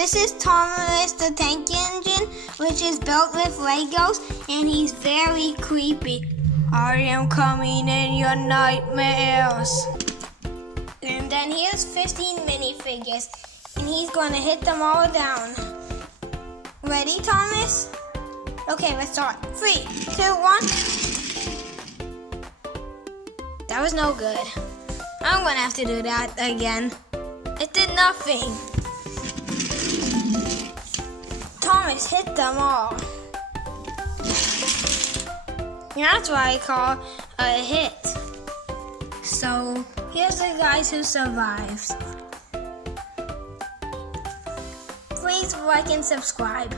this is Thomas the Tank Engine, which is built with Legos, and he's very creepy. I am coming in your nightmares. And then here's 15 minifigures, and he's going to hit them all down. Ready, Thomas? Okay, let's start. 3, 2, 1. That was no good. I'm going to have to do that again. It did nothing. Thomas hit them all. That's what I call a hit. So, here's the guys who survived. Please like and subscribe.